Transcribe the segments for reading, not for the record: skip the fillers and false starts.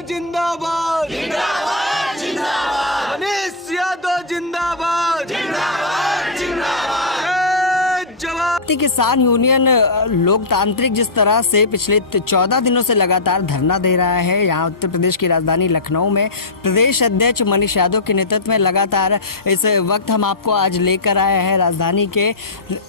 जिंदाबाद जिंदाबाद जिंदाबाद, मनीष यादव जिंदाबाद जिंदाबाद जिंदाबाद। भारतीय किसान यूनियन लोकतांत्रिक जिस तरह से पिछले 14 दिनों से लगातार धरना दे रहा है, यहाँ उत्तर प्रदेश की राजधानी लखनऊ में प्रदेश अध्यक्ष मनीष यादव के नेतृत्व में लगातार इस वक्त हम आपको आज लेकर आए हैं राजधानी के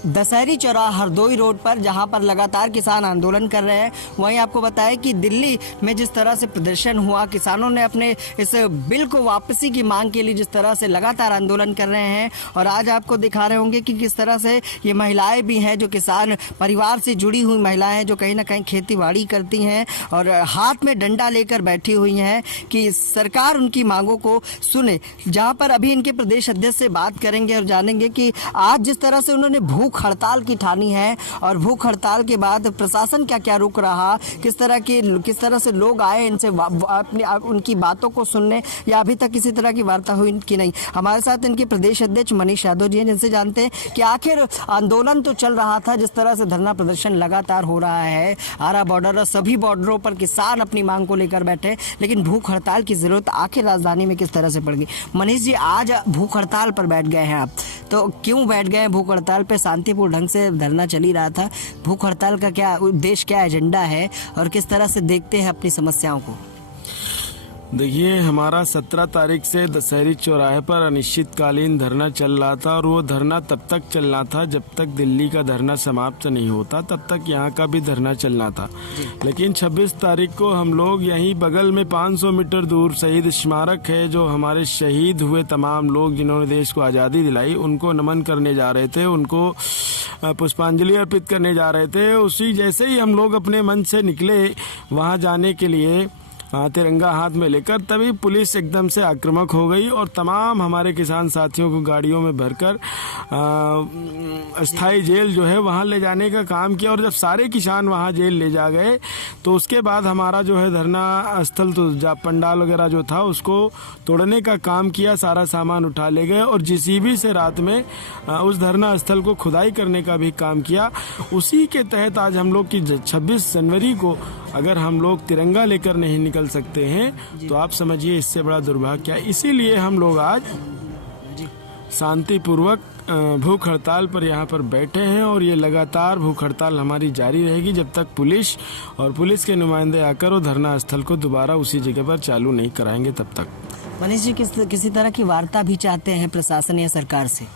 दशहरी चौराहा हरदोई रोड पर, जहाँ पर लगातार किसान आंदोलन कर रहे हैं। वहीं आपको बताया कि दिल्ली में जिस तरह से प्रदर्शन हुआ, किसानों ने अपने इस बिल को वापसी की मांग के लिए जिस तरह से लगातार आंदोलन कर रहे हैं, और आज आपको दिखा रहे होंगे कि किस तरह से ये महिलाएं भी हैं जो किसान परिवार से जुड़ी हुई महिलाएं हैं, जो कहीं ना कहीं खेती बाड़ी करती हैं और हाथ में डंडा लेकर बैठी हुई हैं कि सरकार उनकी मांगों को सुने। जहां पर अभी इनके प्रदेश अध्यक्ष से बात करेंगे और जानेंगे कि आज जिस तरह से उन्होंने भूख हड़ताल की ठानी है और भूख हड़ताल के बाद प्रशासन क्या क्या रुक रहा, किस तरह से लोग आए इनसे अपनी उनकी बातों को सुनने, या अभी तक किसी तरह की वार्ता हुई कि नहीं। हमारे साथ इनके प्रदेश अध्यक्ष मनीष यादव जी हैं, जिनसे जानते हैं कि आखिर आंदोलन तो चल रहा था, जिस तरह से धरना प्रदर्शन लगातार हो रहा है, आरा बॉर्डर और सभी बॉर्डरों पर किसान अपनी मांग को लेकर बैठे, लेकिन भूख हड़ताल की जरूरत आखिर राजधानी में किस तरह से पड़ गई। मनीष जी, आज भूख हड़ताल पर बैठ गए हैं आप, तो क्यों बैठ गए हैं भूख हड़ताल पे? शांतिपूर्ण ढंग से धरना चल ही रहा था। भूख हड़ताल का क्या उद्देश्य, क्या एजेंडा है और किस तरह से देखते हैं अपनी समस्याओं को? देखिए, हमारा 17 तारीख से दशहरी चौराहे पर अनिश्चितकालीन धरना चल रहा था, और वो धरना तब तक चलना था जब तक दिल्ली का धरना समाप्त नहीं होता, तब तक यहाँ का भी धरना चलना था। लेकिन 26 तारीख को हम लोग यहीं बगल में 500 मीटर दूर शहीद स्मारक है, जो हमारे शहीद हुए तमाम लोग जिन्होंने देश को आज़ादी दिलाई, उनको नमन करने जा रहे थे, उनको पुष्पांजलि अर्पित करने जा रहे थे। उसी जैसे ही हम लोग अपने मन से निकले वहाँ जाने के लिए तिरंगा हाथ में लेकर, तभी पुलिस एकदम से आक्रामक हो गई और तमाम हमारे किसान साथियों को गाड़ियों में भरकर अस्थाई जेल जो है वहाँ ले जाने का काम किया। और जब सारे किसान वहाँ जेल ले जा गए तो उसके बाद हमारा जो है धरना स्थल, तो पंडाल वगैरह जो था उसको तोड़ने का काम किया, सारा सामान उठा ले गए और जेसीबी से रात में उस धरना स्थल को खुदाई करने का भी काम किया। उसी के तहत आज हम लोग की 26 जनवरी को अगर हम लोग तिरंगा लेकर नहीं निकल सकते हैं तो आप समझिए इससे बड़ा दुर्भाग्य क्या। इसीलिए हम लोग आज शांतिपूर्वक भूख हड़ताल पर यहाँ पर बैठे हैं, और ये लगातार भूख हड़ताल हमारी जारी रहेगी जब तक पुलिस और पुलिस के नुमाइंदे आकर वो धरना स्थल को दोबारा उसी जगह पर चालू नहीं कराएंगे तब तक। मनीष जी, किसी तरह की वार्ता भी चाहते हैं प्रशासन या सरकार से?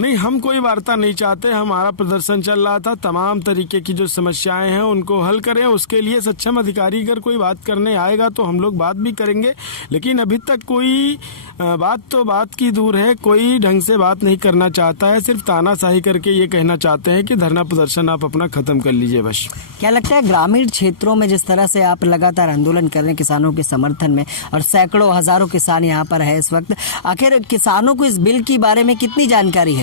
नहीं, हम कोई वार्ता नहीं चाहते। हमारा प्रदर्शन चल रहा था, तमाम तरीके की जो समस्याएं हैं उनको हल करें, उसके लिए सक्षम अधिकारी अगर कोई बात करने आएगा तो हम लोग बात भी करेंगे। लेकिन अभी तक कोई बात की दूर है, कोई ढंग से बात नहीं करना चाहता है, सिर्फ तानाशाही करके ये कहना चाहते हैं कि धरना प्रदर्शन आप अपना खत्म कर लीजिए बस। क्या लगता है ग्रामीण क्षेत्रों में जिस तरह से आप लगातार आंदोलन कर रहे हैं किसानों के समर्थन में, और सैकड़ों हजारों किसान यहाँ पर है इस वक्त, आखिर किसानों को इस बिल के बारे में कितनी जानकारी है?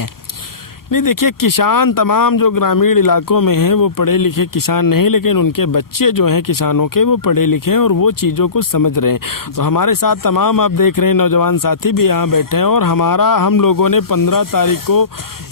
नहीं, देखिए, किसान तमाम जो ग्रामीण इलाकों में हैं वो पढ़े लिखे किसान नहीं, लेकिन उनके बच्चे जो हैं किसानों के वो पढ़े लिखे हैं और वो चीज़ों को समझ रहे हैं। तो हमारे साथ तमाम आप देख रहे हैं नौजवान साथी भी यहाँ बैठे हैं, और हम लोगों ने 15 तारीख को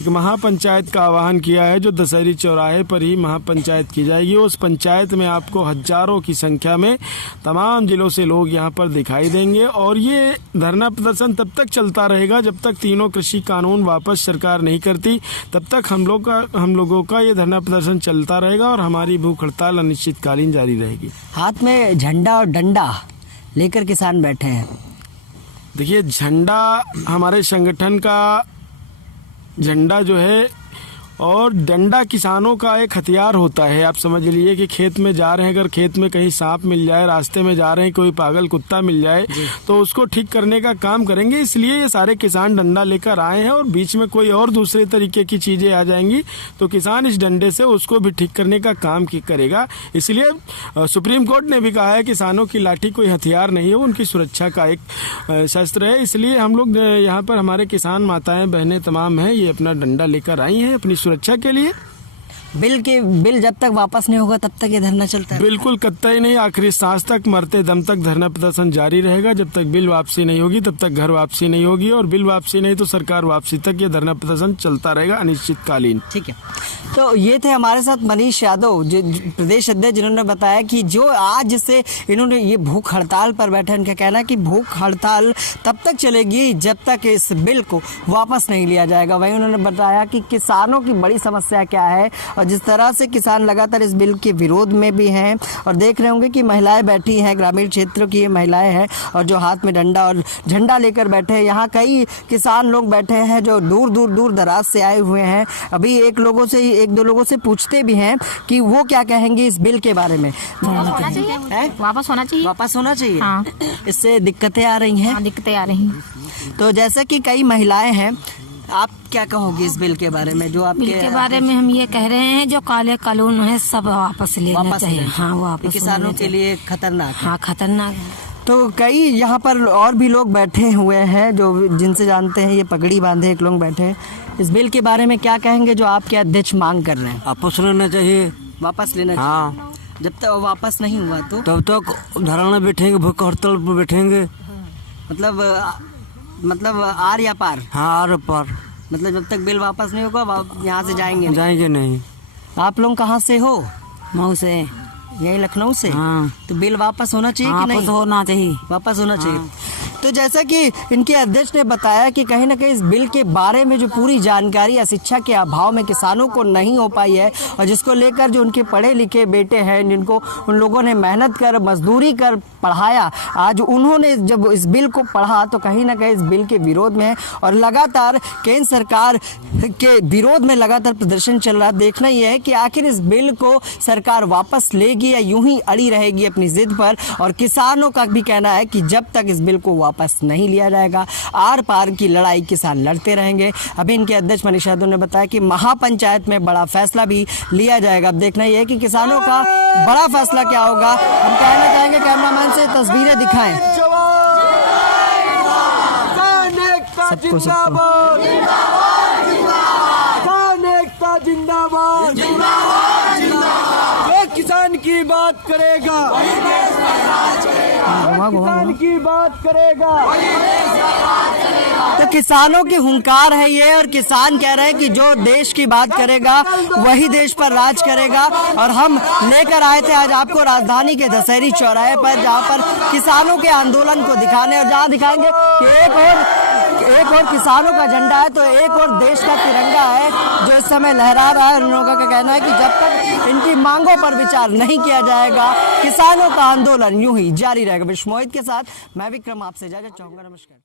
एक महापंचायत का आह्वान किया है, जो दशहरी चौराहे पर ही महापंचायत की जाएगी। उस पंचायत में आपको हजारों की संख्या में तमाम जिलों से लोग यहाँ पर दिखाई देंगे, और ये धरना प्रदर्शन तब तक चलता रहेगा जब तक तीनों कृषि कानून वापस सरकार नहीं करती, तब तक हम लोगों का ये धरना प्रदर्शन चलता रहेगा और हमारी भूख हड़ताल अनिश्चितकालीन जारी रहेगी। हाथ में झंडा और डंडा लेकर किसान बैठे हैं। देखिए, झंडा हमारे संगठन का झंडा जो है, और डंडा किसानों का एक हथियार होता है। आप समझ लीजिए कि खेत में जा रहे हैं, अगर खेत में कहीं सांप मिल जाए, रास्ते में जा रहे हैं कोई पागल कुत्ता मिल जाए तो उसको ठीक करने का काम करेंगे। इसलिए ये सारे किसान डंडा लेकर आए हैं, और बीच में कोई और दूसरे तरीके की चीजें आ जाएंगी तो किसान इस डंडे से उसको भी ठीक करने का काम करेगा। इसलिए सुप्रीम कोर्ट ने भी कहा है किसानों की लाठी कोई हथियार नहीं है, उनकी सुरक्षा का एक शस्त्र है। इसलिए हम लोग यहाँ पर हमारे किसान माताएं बहनें तमाम हैं, ये अपना डंडा लेकर आई हैं अपनी सुरक्षा के लिए। बिल जब तक वापस नहीं होगा तब तक ये धरना चलता है। बिल्कुल कतई नहीं, आखिरी सांस तक, मरते दम तक धरना प्रदर्शन जारी रहेगा। जब तक बिल वापसी नहीं होगी तब तक घर वापसी नहीं होगी, और बिल वापसी नहीं तो सरकार वापसी तक ये धरना प्रदर्शन चलता रहेगा अनिश्चितकालीन। ठीक है, तो ये थे हमारे साथ मनीष यादव, जो प्रदेश अध्यक्ष, जिन्होंने बताया कि जो आज से इन्होंने ये भूख हड़ताल पर बैठे, उनका कहना है कि भूख हड़ताल तब तक चलेगी जब तक इस बिल को वापस नहीं लिया जाएगा। वहीं उन्होंने बताया कि किसानों की बड़ी समस्या क्या है, और जिस तरह से किसान लगातार इस बिल के विरोध में भी हैं, और देख रहे होंगे कि महिलाएं बैठी हैं, ग्रामीण क्षेत्र की ये महिलाएं हैं, और जो हाथ में डंडा और झंडा लेकर बैठे हैं। यहाँ कई किसान लोग बैठे हैं जो दूर दराज से आए हुए हैं। अभी एक दो लोगों से पूछते भी हैं कि वो क्या कहेंगे इस बिल के बारे में। वापस होना चाहिए। हाँ। इससे दिक्कतें आ रही हैं। हाँ, दिक्कतें आ रही हैं। तो जैसे कि कई महिलाएं हैं, आप क्या कहोगे इस बिल के बारे में? जो आपके बिल के बारे में हम ये कह रहे हैं, जो काले कानून है सब वापस लेना चाहिए। हाँ, वापस किसानों के लिए खतरनाक है। हाँ, खतरनाक है। तो कई यहाँ पर और भी लोग बैठे हुए हैं जो जिनसे जानते हैं, ये पगड़ी बांधे एक लोग बैठे हैं। इस बिल के बारे में क्या कहेंगे जो आपके अध्यक्ष मांग कर रहे हैं? वापस लेना चाहिए। वापस लेना चाहिए। हाँ, जब तक वापस नहीं हुआ तो तब तक धरना बैठेंगे, भूख हड़ताल पर बैठेंगे। मतलब आर या पार? हाँ, आर पार। मतलब जब तक बिल वापस नहीं होगा यहाँ से जाएंगे नहीं। आप लोग कहाँ से हो? मऊ से। यही लखनऊ से? हाँ। तो बिल वापस होना चाहिए कि नहीं? वापस होना चाहिए। वापस होना चाहिए। तो जैसा कि इनके अध्यक्ष ने बताया कि कहीं ना कहीं इस बिल के बारे में जो पूरी जानकारी या शिक्षा के अभाव में किसानों को नहीं हो पाई है, और जिसको लेकर जो उनके पढ़े लिखे बेटे हैं, जिनको उन लोगों ने मेहनत कर मजदूरी कर पढ़ाया, आज उन्होंने जब इस बिल को पढ़ा तो कहीं ना कहीं इस बिल के विरोध में है, और लगातार केंद्र सरकार के विरोध में लगातार प्रदर्शन चल रहा। देखना यह है कि आखिर इस बिल को सरकार वापस लेगी या यूं ही अड़ी रहेगी अपनी जिद पर। और किसानों का भी कहना है कि जब तक इस बिल को वापस नहीं लिया जाएगा, आर पार की लड़ाई किसान लड़ते रहेंगे। अभी इनके अध्यक्ष मनीष यादव ने बताया कि महापंचायत में बड़ा फैसला भी लिया जाएगा। अब देखना यह है कि किसानों का बड़ा फैसला क्या होगा। हम कहना चाहेंगे कैमरामैन से तस्वीरें दिखाएं। सबको जिंदाबाद, जो किसान की बात करेगा, किसान की बात करेगा। तो किसानों की हुंकार है ये, और किसान कह रहे हैं कि जो देश की बात करेगा वही देश पर राज करेगा। और हम लेकर आए थे आज आपको राजधानी के दशहरी चौराहे पर, जहां पर किसानों के आंदोलन को दिखाने, और जहां दिखाएंगे कि एक और किसानों का झंडा है तो एक और देश का तिरंगा है जो इस समय लहरा रहा है। उन लोगों का कहना है कि जब तक इनकी मांगों पर विचार नहीं किया जाएगा, किसानों का आंदोलन यूं ही जारी रहेगा। विश्व मोहित के साथ मैं विक्रम आपसे इजाजत चाहूंगा। नमस्कार।